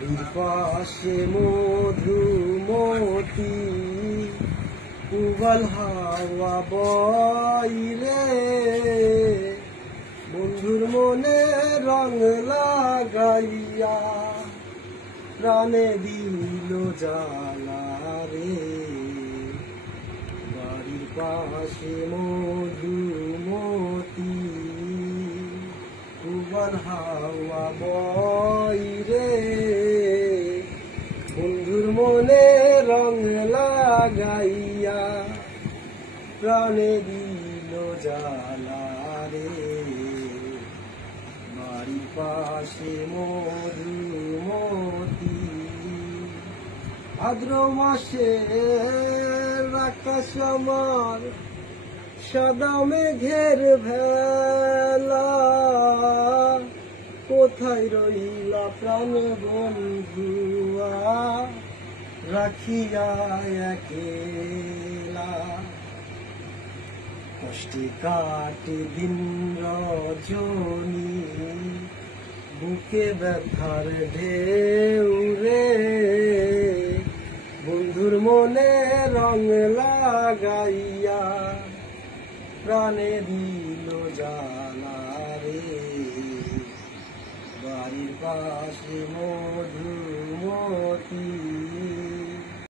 পাশে মধুমতি উগল হাওয়া বইলে বন্ধুর মনে রং লাগাইয়া প্রাণে দিল জ্বালা রে। বাড়ির পাশে মধুমতি উগল হাওয়া বইলে বন্ধুর মনে রং লাগাইয়া প্রাণে দিল জ্বালা রে। বাড়ির পাশে মধুমতি ভাদ্র মাসে আকাশ আমার সাদা মেঘের ভেলা, কোথায় রইলা প্রাণ বন্ধুয়া রাখিয়া একেলা। কষ্টে কাটে দিন রজনী বুকে ব্যথার ঢেউ রে। বন্ধুর মনে রং লাগাইয়া প্রাণে